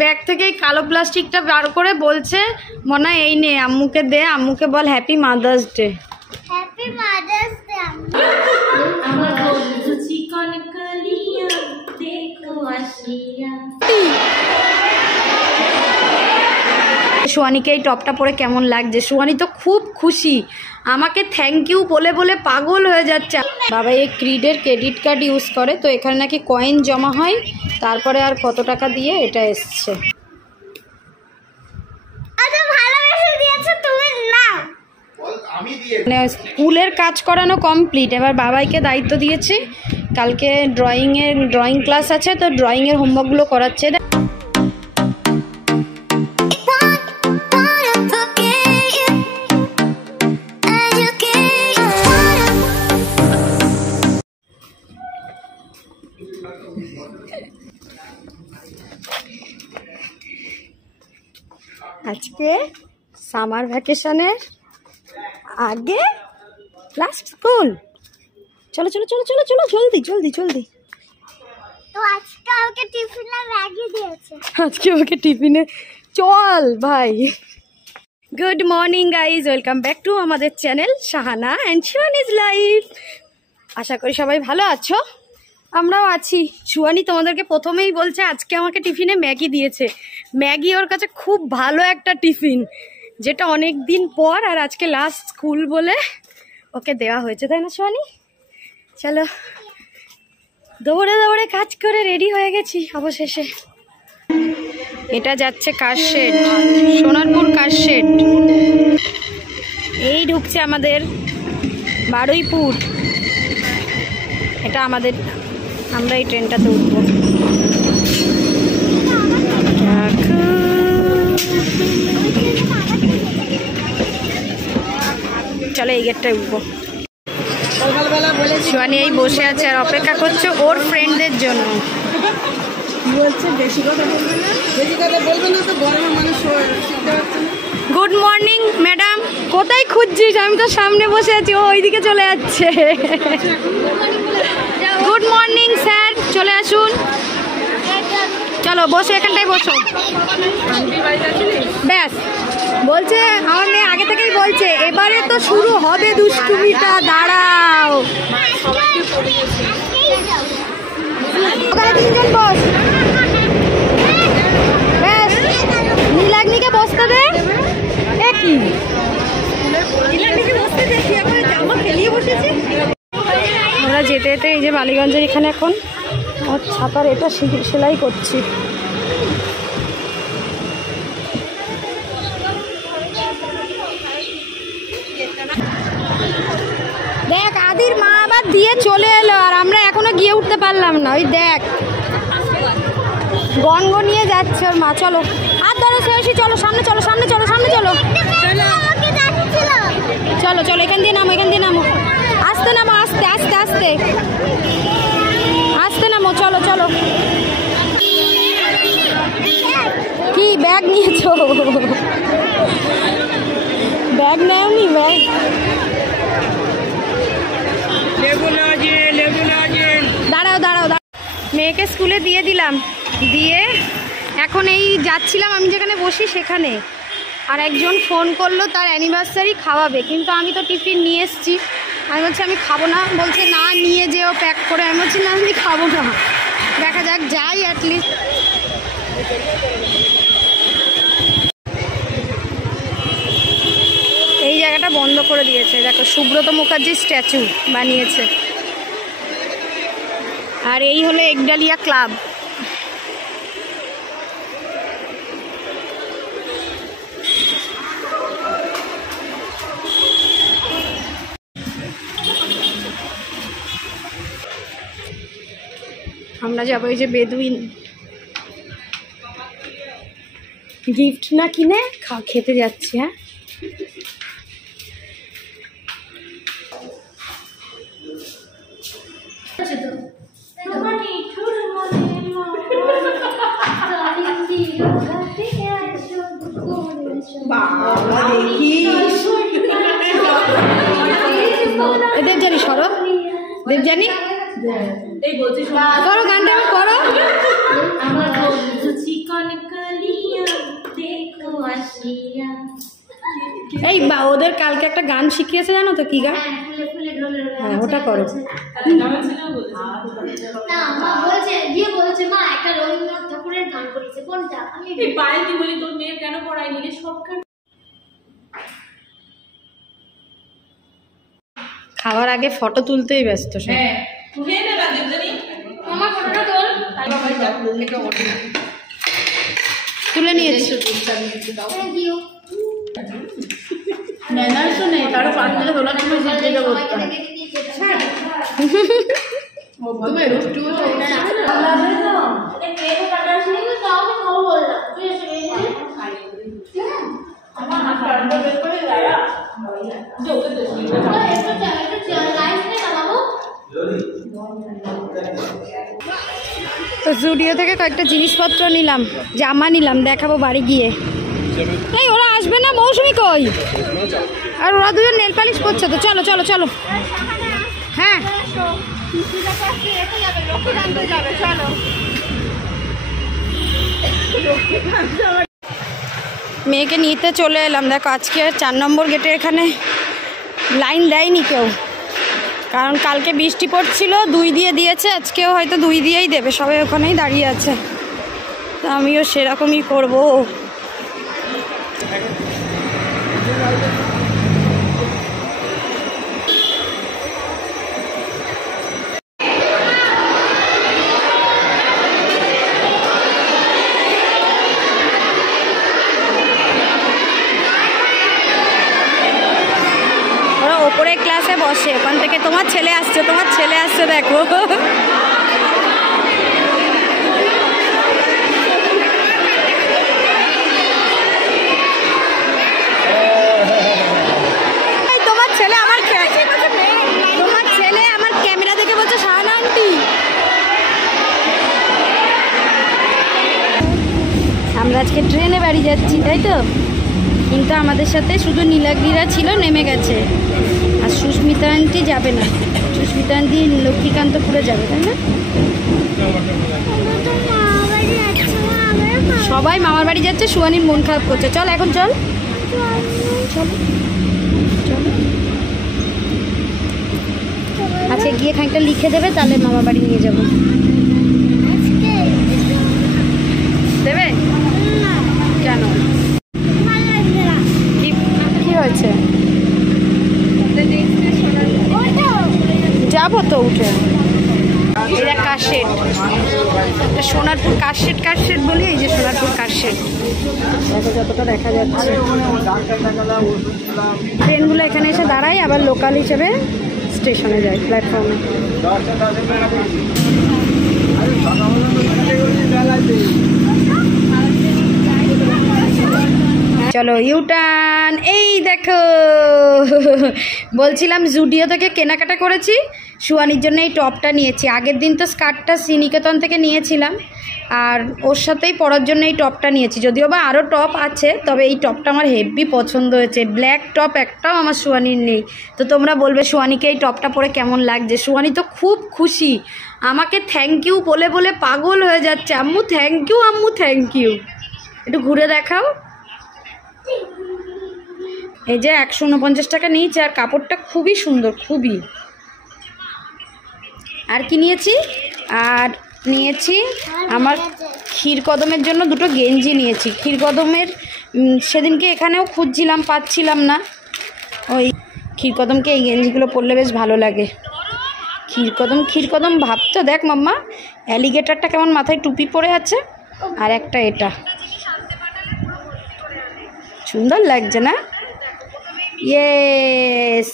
Bag থেকে কালো প্লাস্টিকটা বার করে বলছে মনা এই নে আম্মুকে দে, আম্মুকে বল happy mother's day. Happy mother's day আমার বন্ধু চিকন কালিয়া দেখো আসিয়া। সোয়ানিকে এই টপটা পরে কেমন লাগছে? সোয়ানি তো খুব খুশি, আমাকে থ্যাংক ইউ বলে বলে পাগল হয়ে যাচ্ছে। বাবা এই ক্রিডের ক্রেডিট কার্ড ইউজ করে, তো এখানে নাকি কয়েন জমা হয়, তারপরে আর কত টাকা দিয়ে এটা এসছে। মানে স্কুলের কাজ করানো কমপ্লিট, এবার বাবাইকে দায়িত্ব দিয়েছি কালকে ড্রয়িং ক্লাস আছে, তো ড্রয়িংয়ের হোমওয়ার্কগুলো করাচ্ছে। আজকে সামার ভ্যাকেশনের আগে লাস্ট স্কুল। চলো চলো চলো চলো চলো জলদি জলদি জলদি। তো আজকে ওকে টিফিনে ম্যাগি দিয়েছে। আজকে ওকে টিফিনে চল ভাই। Good morning guys, welcome back to আমাদের চ্যানেল শাহানা অ্যান্ড শিওয়ানিজ লাইফ। আশা করি সবাই ভালো আছো, আমরাও আছি। সুয়ানি তোমাদেরকে প্রথমেই বলছে আজকে আমাকে টিফিনে ম্যাগি দিয়েছে। ম্যাগি ওর কাছে খুব ভালো একটা টিফিন, যেটা অনেক দিন পর আর আজকে লাস্ট স্কুল বলে ওকে দেওয়া হয়েছে, তাই না সুয়ানি? চলো দৌড়ে দৌড়ে কাজ করে রেডি হয়ে গেছি অবশেষে। এটা যাচ্ছে কাশশেড, সোনারপুর কাশশেড। এই ঢুকছে আমাদের বারুইপুর। এটা আমাদের, আমরা এই ট্রেনটাতে উঠবো। চলো এই গেটটায় উঠবো। সোয়ানি এই বসে আছে আর অপেক্ষা করছে ওর ফ্রেন্ডদের জন্য। গুড মর্নিং ম্যাডাম, কোথায় খুঁজছিস? আমি তো সামনে বসে আছি, ও ওইদিকে চলে যাচ্ছে। গুড মর্নিং স্যার, চলে আসুন। চলো বসে এখানটায় বসো। ব্যাস বলছে আমার মেয়ে আগে থেকেই বলছে এবারে তো শুরু হবে দুষ্টুমিটা, দাঁড়াও। ওখানে তিনজন বস, ব্যাস নীলাগ্নিকে বসতে দে। কি আমরা যেতে যেতে এই যে বালিগঞ্জের এখানে এখন ওর ছাতার এটা সেলাই করছি। দেখ আদির মা আবার দিয়ে চলে এলো আর আমরা এখনো গিয়ে উঠতে পারলাম না। ওই দেখ গনগনিয়ে যাচ্ছে ওর মা। চলো আর ধরো শেষই, চলো সামনে চলো সামনে চলো সামনে চলো চলো চলো এখান দিয়ে নামো, এখান দিয়ে নামো, আস্তে নামো, আস্তে আস্তে আস্তে আস্তে নামো। চলো চলো। কি ব্যাগ নিয়েছো? ব্যাগ নেওনি? ব্যাগ দাঁড়াও দাঁড়াও দাঁড়াও। মেয়েকে স্কুলে দিয়ে দিলাম, দিয়ে এখন এই যাচ্ছিলাম আমি যেখানে বসি সেখানে। আর একজন ফোন করলো তার অ্যানিভার্সারি খাওয়াবে, কিন্তু আমি তো টিফিন নিয়ে এসেছি। আমি বলছি আমি খাবো না, বলছে না নিয়ে যেও প্যাক করে। আমি বলছি না আমি খাবো না, দেখা যাক যাই অ্যাটলিস্ট। এই জায়গাটা বন্ধ করে দিয়েছে, দেখো সুব্রত মুখার্জির স্ট্যাচু বানিয়েছে। আর এই হলো একডালিয়া ক্লাব। আমরা যাবো এই যে বেদুইন, গিফট না কিনে খেতে যাচ্ছি। হ্যাঁ দেবজানি সরো, দেবজানি করো গানটা, করো এই বা ওদের কালকে একটা গান শিখিয়েছে জানো তো, কি গান? হ্যাঁ ওটা করো। না মা বলছে গিয়ে বলছে মা একটা রবীন্দ্রনাথ ঠাকুরের গান করেছে, কোনটা? আমি পায়েলকে বলি তোর মেয়ের কেন পড়ায়নি রে, সব খাওয়ার আগে ফটো তুলতেই ব্যস্ত সব। হ্যাঁ তুলে নে না দেবজানি, মামা ফটোটা তোল। তুলে নিয়েছি। Thank you. ম্যানার্স তো নেই, কারো পাশ থেকে তোলার সময় জিতে যাবো। তুমি রুটিও চলছে না। আমার হাত কাটতে বের করে দাঁড়া। তো জুডিও থেকে কয়েকটা জিনিসপত্র নিলাম, জামা নিলাম, দেখাবো বাড়ি গিয়ে। এই ওরা আসবে না, মৌসুমি কই? আর ওরা দুজন নেল পালিশ করছে তো, চলো চলো চলো। হ্যাঁ মেয়েকে নিতে চলে এলাম। দেখো আজকে 4 নম্বর গেটে এখানে লাইন দেয়নি কেউ, কারণ কালকে বৃষ্টি পড়ছিল, 2 দিয়ে দিয়েছে, আজকেও হয়তো 2 দিয়েই দেবে, সবাই ওখানেই দাঁড়িয়ে আছে। তো আমিও সেরকমই করবো। ওরা ওপরে ক্লাসে বসে, ওখান থেকে তোমার ছেলে আসছে, তোমার ছেলে আসছে দেখো। তোমার ছেলে আমার ক্যামেরা দেখে বলছে শাহানা আন্টি। আমরা আজকে ট্রেনে বাড়ি যাচ্ছি, তাই তো? কিন্তু আমাদের সাথে শুধু নীলাগ্রীরা ছিল, নেমে গেছে। আর সুস্মিতা আন্টি যাবে না, সুস্মিতা আন্টি লক্ষ্মীকান্তপুরে যাবে, তাই না? সবাই মামার বাড়ি যাচ্ছে, সুয়ানির মন খারাপ করছে। চল এখন চল চল চল। আচ্ছা গিয়ে খানিকটা লিখে দেবে, তাহলে মামার বাড়ি নিয়ে যাবো। দেবে কেন? কি হয়েছে? যাবো তো উঠে। এটা কাশশেড, সোনারপুর কাশশেড বলি। এই যে সোনারপুর কাশশেড, যতটা দেখা যাচ্ছে। ট্রেনগুলো এখানে এসে দাঁড়ায়, আবার লোকাল হিসেবে স্টেশনে যায়, প্ল্যাটফর্মে। চলো ইউটার্ন। এই দেখো বলছিলাম জুডিও থেকে কেনাকাটা করেছি, সুয়ানির জন্য এই টপটা নিয়েছি। আগের দিন তো স্কার্টটা শ্রীনিকেতন থেকে নিয়েছিলাম, আর ওর সাথেই পরার জন্য এই টপটা নিয়েছি। যদিও বা আরও টপ আছে, তবে এই টপটা আমার হেভি পছন্দ হয়েছে। ব্ল্যাক টপ একটাও আমার সুয়ানির নেই। তো তোমরা বলবে সুয়ানিকে এই টপটা পরে কেমন লাগছে। সুয়ানি তো খুব খুশি, আমাকে থ্যাংক ইউ বলে বলে পাগল হয়ে যাচ্ছে। আম্মু থ্যাংক ইউ, আম্মু থ্যাংক ইউ। একটু ঘুরে দেখাও। এই যে 149 টাকা নিয়েছে, আর কাপড়টা খুবই সুন্দর, খুবই। আর কি নিয়েছি? আর নিয়েছি আমার ক্ষীরকদমের জন্য 2টো গেঞ্জি নিয়েছি। ক্ষীরকদমের সেদিনকে এখানেও খুঁজছিলাম, পাচ্ছিলাম না। ওই ক্ষীরকদমকে এই গেঞ্জিগুলো পরলে বেশ ভালো লাগে। ক্ষীরকদম ভাবতো, দেখ মাম্মা অ্যালিগেটারটা কেমন মাথায় টুপি পরে আছে, আর একটা এটা সুন্দর লাগছে না? ইয়েস।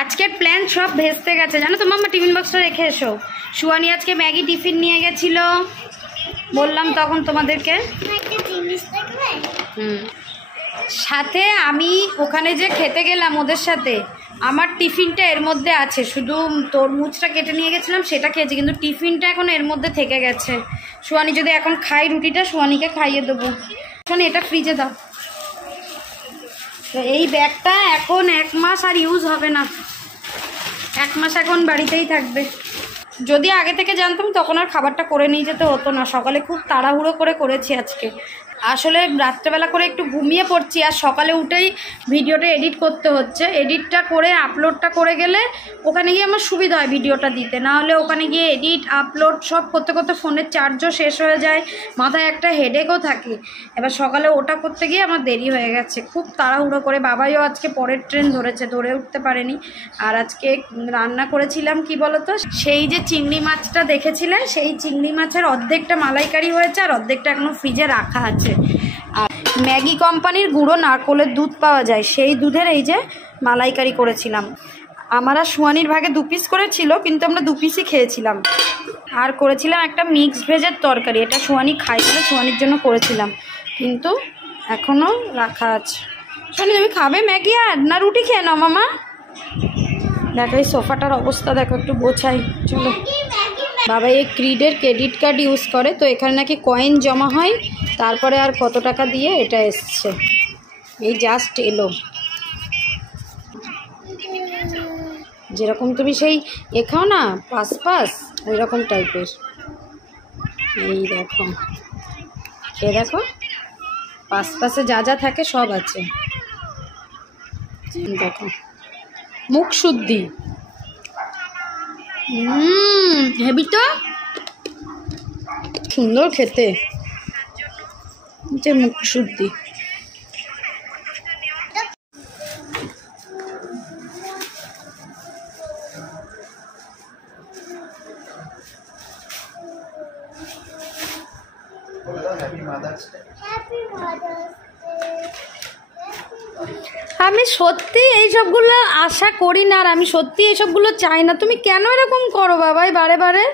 আজকের প্ল্যান সব ভেস্তে গেছে জানো তো মাম্মা। টিফিন বক্সটা রেখে এসো। সুয়ানি আজকে ম্যাগি টিফিন নিয়ে গেছিল, বললাম তখন তোমাদেরকে। সাথে আমি ওখানে যে খেতে গেলাম ওদের সাথে, আমার টিফিনটা এর মধ্যে আছে। শুধু তরমুজটা কেটে নিয়ে গেছিলাম, সেটা খেয়েছি, কিন্তু টিফিনটা এখন এর মধ্যে থেকে গেছে। সুয়ানি যদি এখন খাই রুটিটা, সুয়ানিকে খাইয়ে দেবো। শোনো এটা ফ্রিজে দাও। তো এই ব্যাগটা এখন 1 মাস আর ইউজ হবে না, 1 মাস এখন বাড়িতেই থাকবে। যদি আগে থেকে জানতাম তখন আর খাবারটা করে নিয়ে যেতে হতো না। সকালে খুব তাড়াহুড়ো করে করেছি আজকে। আসলে রাত্রেবেলা করে একটু ঘুমিয়ে পড়ছি, আর সকালে উঠেই ভিডিওটা এডিট করতে হচ্ছে। এডিটটা করে আপলোডটা করে গেলে ওখানে গিয়ে আমার সুবিধা হয় ভিডিওটা দিতে, না হলে ওখানে গিয়ে এডিট আপলোড সব করতে করতে ফোনের চার্জও শেষ হয়ে যায়, মাথায় একটা হেডেকও থাকে। এবার সকালে ওটা করতে গিয়ে আমার দেরি হয়ে গেছে, খুব তাড়াহুড়ো করে। বাবাইও আজকে পরের ট্রেন ধরেছে, ধরে উঠতে পারেনি। আর আজকে রান্না করেছিলাম কি বলতো, সেই যে চিংড়ি মাছটা দেখেছিলেন, সেই চিংড়ি মাছের অর্ধেকটা মালাইকারি হয়েছে আর অর্ধেকটা এখনো ফ্রিজে রাখা আছে। আর ম্যাগি কোম্পানির গুঁড়ো নারকোলের দুধ পাওয়া যায়, সেই দুধের এই যে মালাইকারি করেছিলাম। আমার আর সুয়ানির ভাগে 2 পিস করেছিল, কিন্তু আমরা 2 পিসই খেয়েছিলাম। আর করেছিলাম একটা মিক্সড ভেজের তরকারি, এটা সুয়ানি খাইছিল, সুয়ানির জন্য করেছিলাম, কিন্তু এখনও রাখা আছে। সুয়ানি তুমি খাবে ম্যাগি আর না রুটি খেয়ে নাও মামা? দেখো এই সোফাটার অবস্থা দেখো, একটু গোছাই চলো। বাবা এই ক্রিডের ক্রেডিট কার্ড ইউজ করে, তো এখানে নাকি কয়েন জমা হয়, তারপরে আর কত টাকা দিয়ে এটা এসছে, এই জাস্ট এলো। যেরকম তুমি সেই খাও না পাস ওই রকম টাইপের। এই দেখো, খেয়ে দেখো, পাসে যা যা থাকে সব আছে। দেখো মুখ শুদ্ধি, হেবি তো সুন্দর খেতে, যে মুখ শুদ্ধি। আমি সত্যি এইসবগুলো আশা করি না, আর আমি সত্যি এইসবগুলো চাই না। তুমি কেন এরকম করো বাবাই বারে বারে?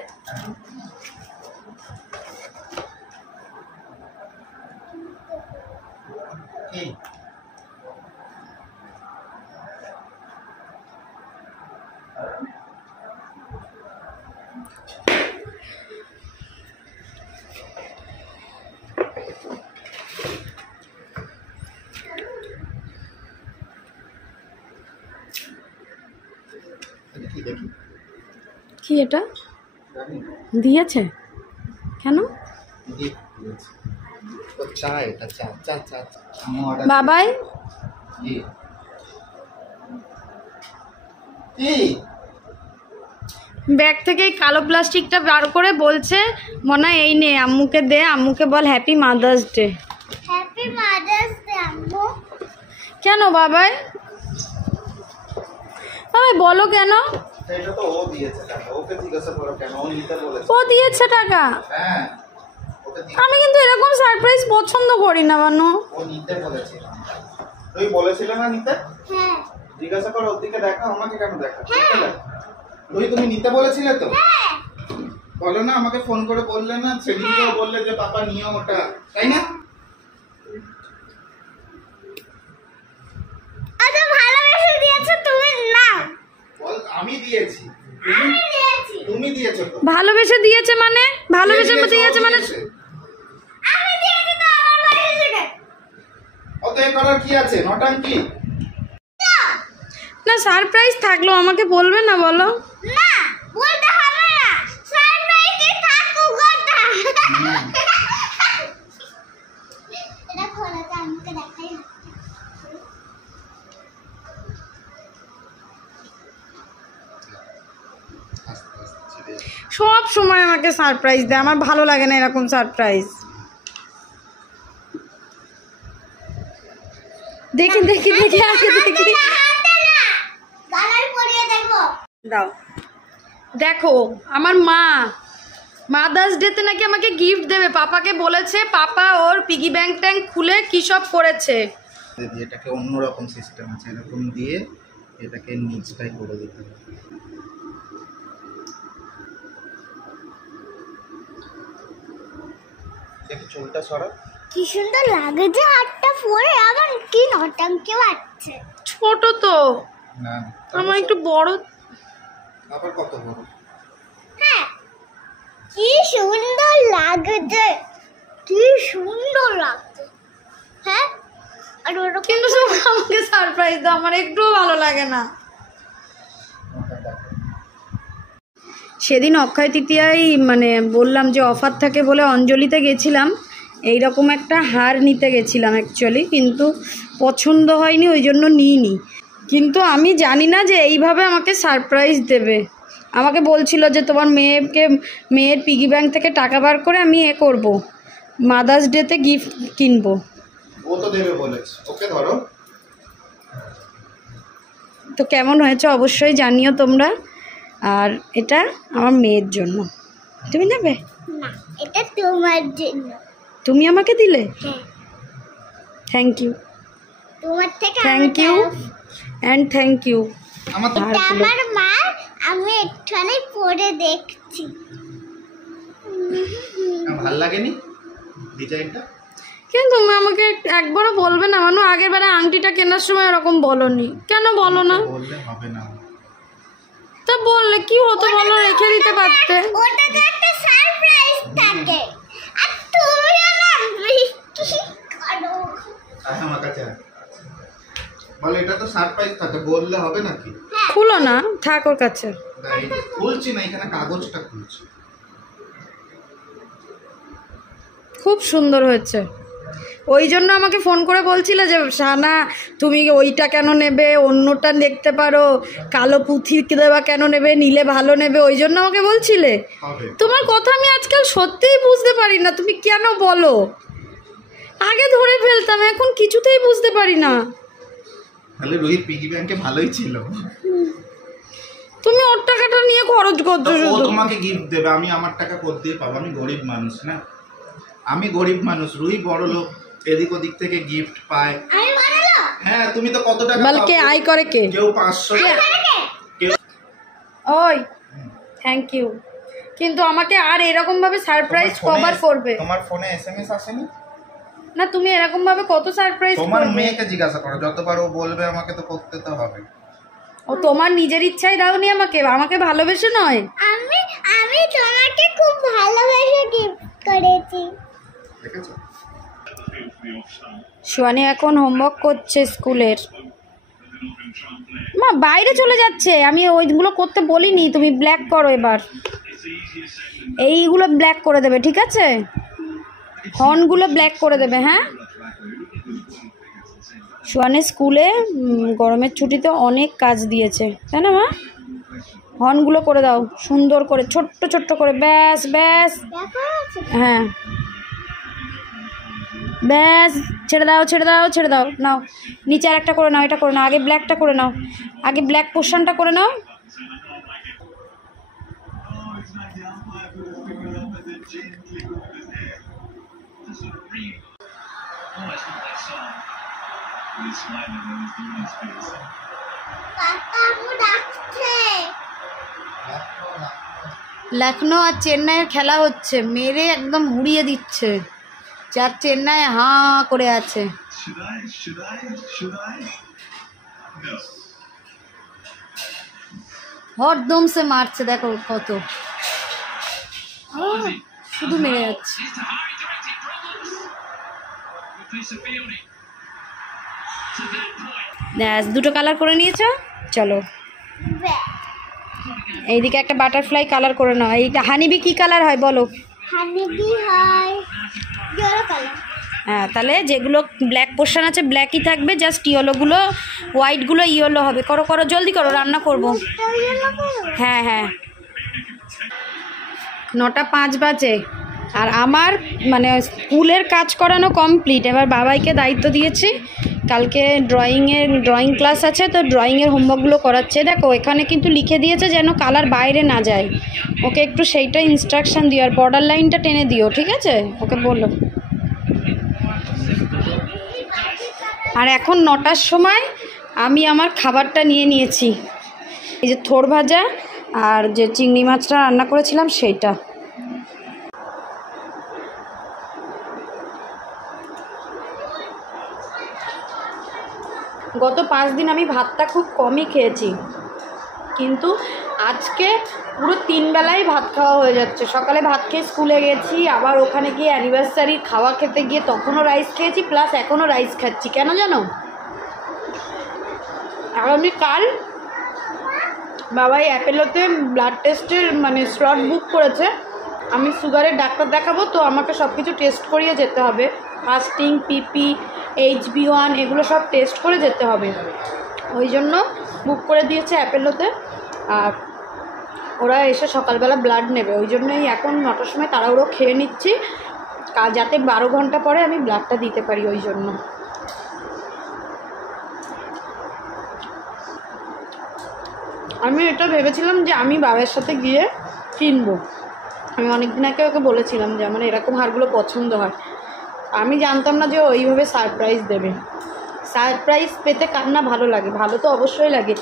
কি এটা দিয়েছে কেন বাবাই? ব্যাগ থেকে এই কালো প্লাস্টিকটা বার করে বলছে মনে হয় এই নে আম্মুকে দে, আম্মুকে বল happy mother's day. Happy mother's day আম্মু। কেন বাবাই? বাবাই বলো কেন? এটা তো ও দিয়েছে টাকা, ওকে জিজ্ঞাসা করো কেন ও নিতে বলেছে। ও দিয়েছে টাকা? হ্যাঁ ওকে দিয়েছে। আমি কিন্তু এরকম সারপ্রাইজ পছন্দ করি না বানু। ও নিতে বলেছিল, তুই বলেছিলে না নিতে? হ্যাঁ জিজ্ঞাসা করো, ওর দিকে দেখো, আমাকে কেন দেখা? তুই তুমি নিতে বলেছিলে তো? বলো না, আমাকে ফোন করে বললে না, সেদিনকেও বললে যে পাপা নিও ওটা, তাই না? আচ্ছা ভালোবেসে দিয়েছো তুমি না? বল আমি দিয়েছি। আমি দিয়েছি। তুমি দিয়েছো তো? ভালোবেসে দিয়েছে মানে? ভালোবেসে দিয়েছে মানে? আমি দিয়েছি তো আমার বাড়ি থেকে। অত এ করার কি আছে, নটাঙ্কি? না সারপ্রাইজ থাকলো আমাকে বলবে না বলো? না বলতে হবে না, সারপ্রাইজে থাকুক ওটা। এটা খোলাতে আমাকে দেখাই না। সব সময় আমাকে সারপ্রাইজ দেয়, আমার ভালো লাগে না এরকম সারপ্রাইজ। দেখি দেখি দেখি আগে দেখি গালায় পরিয়ে দেখো। দাও দেখো আমার মা মাদার্স ডেতে নাকি আমাকে গিফট দেবে, পাপাকে বলেছে, পাপা ওর পিগি ব্যাংক ট্যাঙ্ক খুলে কি সব করেছে। এটাকে অন্যরকম সিস্টেম আছে, এরকম দিয়ে এটাকে নিচটাই করে দিতে হবে। দেখি চুলটা সরা, কি সুন্দর লাগছে হাতটা পরে, আবার কি নটাঙ্কি বাজছে। ছোট তো না আমার একটু বড়। আবার কত বড়? হ্যাঁ কি সুন্দর লাগছে, কি সুন্দর লাগছে। হ্যাঁ আর ওরকম কিন্তু সব আমাকে সারপ্রাইজ দাও, আমার একটুও ভালো লাগে না। সেদিন অক্ষয় তৃতীয়ায় মানে বললাম যে অফার থাকে বলে অঞ্জলিতে গেছিলাম, এইরকম একটা হার নিতে গেছিলাম অ্যাকচুয়ালি, কিন্তু পছন্দ হয়নি, ওই জন্য নিইনি। কিন্তু আমি জানি না যে এইভাবে আমাকে সারপ্রাইজ দেবে। আমাকে বলছিল যে তোমার মেয়ের পিগি ব্যাংক থেকে টাকা বার করে আমি করব, মাদার্স ডেতে গিফট কিনবো। ও তো দেবে বলেছে, ওকে ধরো। তো কেমন হয়েছে অবশ্যই জানিও তোমরা। আর এটা আমার মেয়ের জন্য। তুমি নেবে? না, এটা তোমার জন্য। তুমি আমাকে দিলে? হ্যাঁ। থ্যাংক ইউ, তোমার থেকে thank you and thank you. আমার তো এটা আমার মা, আমি একটুখানি পরে দেখছি। ভালো লাগেনি ডিজাইনটা? কিন্তু তুমি আমাকে একবারও বলবে না? মানু আগের বারে আংটিটা কেনার সময় এরকম বলনি কেন? বলো না। বললে হবে না। তা বললে কি হতো বলো, রেখে দিতে পারতে। ওটাতে একটা সারপ্রাইজ থাকে, আর তুমি আমার কি করো? আমার কাছে বলে এটা তো সারপ্রাইজ থাকে, বললে হবে নাকি? খুলো না, থাক ওর কাছে। খুলছি না, এখানে কাগজটা খুলছি। খুব সুন্দর হয়েছে। ওই জন্য আমাকে ফোন করে বলছিলে যে শাহানা তুমি ওইটা কেন নেবে, অন্যটা দেখতে পারো, কালো পুঁথি দেওয়া কেন নেবে, নিলে ভালো নেবে, ওই জন্য আমাকে বলছিলে। তোমার কথা আমি আজকাল সত্যিই বুঝতে পারি না, তুমি কেন বলো। আগে ধরে ফেলতাম, এখন কিছুতেই বুঝতে পারি না। তাহলে রোহিত পিগি ব্যাংকে ভালোই ছিল। তুমি ওর টাকাটা নিয়ে খরচ করছো ও শুধু। তোমাকে গিফট দেবে, আমি আমার টাকা কোথা দিয়ে পাবো? আমি গরিব মানুষ না, আমি গরিব মানুষ। রুই বড় লোক, এদিক ওদিক থেকে গিফট পায়। আমি বানালো। হ্যাঁ, তুমি তো কত টাকা বল, কে আয় করে? কে? কেউ 500, কেউ ওই থ্যাংক ইউ। কিন্তু আমাকে আর এরকম ভাবে সারপ্রাইজ কভার করবে? তোমার ফোনে এসএমএস আসেনি? না, তুমি এরকম ভাবে কত সারপ্রাইজ তোমার করবে? মেয়েকে জিজ্ঞাসা করো, যতবার ও বলবে আমাকে তো করতে তো হবে। ও তোমার নিজের ইচ্ছাই দাওনি আমাকে, আমাকে ভালোবেসে নয়। আমি তোমাকে খুব ভালোবেসে গিফট করেছি। দেখেছো? সোয়ানি এখন হোমওয়ার্ক করছে স্কুলের। মা বাইরে চলে যাচ্ছে, আমি ওইগুলো করতে বলিনি। তুমি ব্ল্যাক করো এবার, এইগুলো ব্ল্যাক করে দেবে, ঠিক আছে? হর্নগুলো ব্ল্যাক করে দেবে। হ্যাঁ, সোয়ানের স্কুলে গরমের ছুটিতে অনেক কাজ দিয়েছে, তাই না মা? হর্নগুলো করে দাও সুন্দর করে, ছোট্ট ছোট্ট করে, ব্যাস ব্যাস। হ্যাঁ ব্যাস, ছেড়ে দাও ছেড়ে দাও ছেড়ে দাও। নাও নিচে আর একটা করে নাও, এটা করে নাও, আগে ব্ল্যাকটা করে নাও, আগে ব্ল্যাক পোর্শনটা করে নাও। লখনৌ আর চেন্নাইয়ের খেলা হচ্ছে, মেরে একদম হুড়িয়ে দিচ্ছে, যার চেন্নাই হাঁ করে আছে। হরদম সে মারছে, দেখো কত, শুধু মেরে যাচ্ছে। দুটো কালার করে নিয়েছো, চলো এইদিকে একটা বাটারফ্লাই কালার করে নাও। এইটা হানিবি কি কালার হয় বলো? হানিবি হয় ইয়েলো কালার। হ্যাঁ, তাহলে যেগুলো ব্ল্যাক পোর্শন আছে ব্ল্যাকই থাকবে, জাস্ট ইয়েলোগুলো, হোয়াইটগুলো ইয়েলো হবে। করো করো, জলদি করো, রান্না করব। হ্যাঁ হ্যাঁ, 9:05 বাজে। আর আমার মানে স্কুলের কাজ করানো কমপ্লিট। এবার বাবাইকে দায়িত্ব দিয়েছি, কালকে ড্রয়িং ক্লাস আছে, তো ড্রয়িংয়ের হোমওয়ার্কগুলো করাচ্ছে। দেখো এখানে কিন্তু লিখে দিয়েছে যেন কালার বাইরে না যায়, ওকে একটু সেইটা ইনস্ট্রাকশান দিও। আর বর্ডার লাইনটা টেনে দিও, ঠিক আছে? ওকে বলো। আর এখন 9টার সময় আমি আমার খাবারটা নিয়ে নিয়েছি, এই যে থোড় ভাজা আর যে চিংড়ি মাছটা রান্না করেছিলাম সেইটা। গত 5 দিন আমি ভাতটা খুব কমই খেয়েছি, কিন্তু আজকে পুরো 3 বেলাই ভাত খাওয়া হয়ে যাচ্ছে। সকালে ভাত খেয়ে স্কুলে গেছি, আবার ওখানে গিয়ে অ্যানিভার্সারি খাওয়া খেতে গিয়ে তখনও রাইস খেয়েছি, প্লাস এখনও রাইস খাচ্ছি। কেন জানো? আগামীকাল বাবাই অ্যাপেলোতে ব্লাড টেস্টের মানে স্লট বুক করেছে, আমি সুগারের ডাক্তার দেখাবো, তো আমাকে সব কিছু টেস্ট করিয়ে যেতে হবে। ফাস্টিং, পিপি, HB1 এগুলো সব টেস্ট করে যেতে হবে। ওই জন্য বুক করে দিয়েছে অ্যাপেলোতে। আর ওরা এসে সকালবেলা ব্লাড নেবে, ওই জন্যই এখন 9টার সময় তাড়াহুড়ো খেয়ে নিচ্ছি, যাতে 12 ঘন্টা পরে আমি ব্লাডটা দিতে পারি। ওই জন্য আমি এটা ভেবেছিলাম যে আমি বাবার সাথে গিয়ে কিনবো। আমি অনেকদিন আগে ওকে বলেছিলাম যে আমার এরকম হারগুলো পছন্দ হয়। আমি জানতাম না যে ওইভাবে সারপ্রাইজ দেবে। সারপ্রাইজ পেতে কার না ভালো লাগে, ভালো তো অবশ্যই লাগে,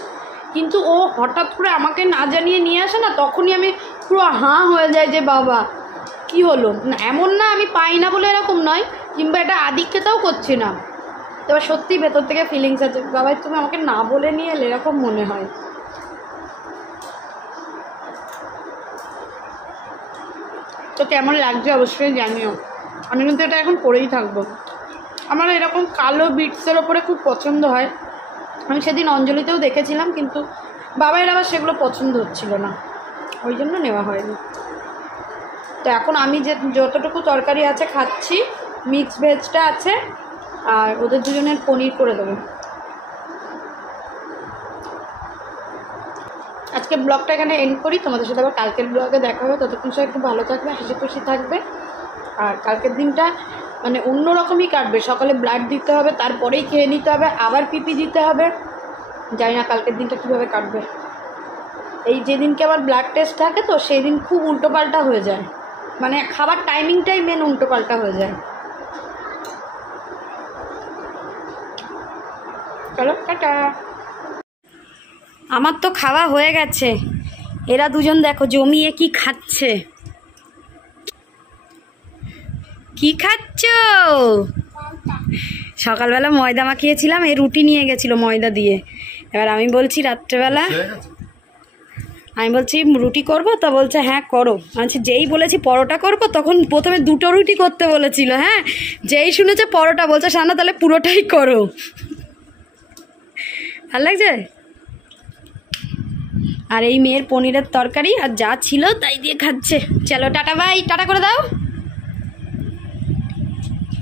কিন্তু ও হঠাৎ করে আমাকে না জানিয়ে নিয়ে আসে না, তখনই আমি পুরো হাঁ হয়ে যায় যে বাবা কি হলো। না এমন না আমি পাই না বলে এরকম নয়, কিংবা এটা আদিক্ষেতাও করছি না, তবে সত্যি ভেতর থেকে ফিলিংস আছে বাবা তুমি আমাকে না বলে নিয়ে এলে, এরকম মনে হয়। তো কেমন লাগছে অবশ্যই জানিও। আমি কিন্তু এটা এখন পরেই থাকবো। আমার এরকম কালো বিটসের ওপরে খুব পছন্দ হয়। আমি সেদিন অঞ্জলিতেও দেখেছিলাম, কিন্তু বাবার আবার সেগুলো পছন্দ হচ্ছিল না, ওই জন্য নেওয়া হয়নি। তো এখন আমি যে যতটুকু তরকারি আছে খাচ্ছি, মিক্স ভেজটা আছে, আর ওদের দুজনের পনির করে দেবো। আজকে ব্লগটা এখানে এন্ড করি, তোমাদের সাথে আবার কালকের ব্লগে দেখা হবে। ততক্ষণ সবাই একটু ভালো থাকবে, হাসি খুশি থাকবে। আর কালকের দিনটা মানে অন্যরকমই কাটবে। সকালে ব্লাড দিতে হবে, তারপরেই খেয়ে নিতে হবে, আবার পিপি দিতে হবে। জানি না কালকের দিনটা কীভাবে কাটবে। এই যেদিনকে আবার ব্লাড টেস্ট থাকে, তো সেই দিন খুব উল্টোপাল্টা হয়ে যায়, মানে খাবার টাইমিংটাই মেন উল্টোপাল্টা হয়ে যায়। চলো টাটা। আমার তো খাওয়া হয়ে গেছে, এরা দুজন দেখো জমিয়ে কি খাচ্ছে। কি খাচ্ছ? সকালবেলা ময়দা মাখিয়েছিলাম, এই রুটি নিয়ে গেছিলো ময়দা দিয়ে। এবার আমি বলছি রাত্রেবেলা, আমি বলছি রুটি করব, তো বলছে হ্যাঁ করো। আচ্ছা যেই বলেছি পরোটা করব, তখন প্রথমে 2টো রুটি করতে বলেছিল, হ্যাঁ যেই শুনেছে পরোটা বলছে সানা তাহলে পুরোটাই করো। ভাল লাগছে? আর এই মেয়ের পনিরের তরকারি আর যা ছিল তাই দিয়ে খাচ্ছে। চলো টাটা, বাই, টাটা করে দাও।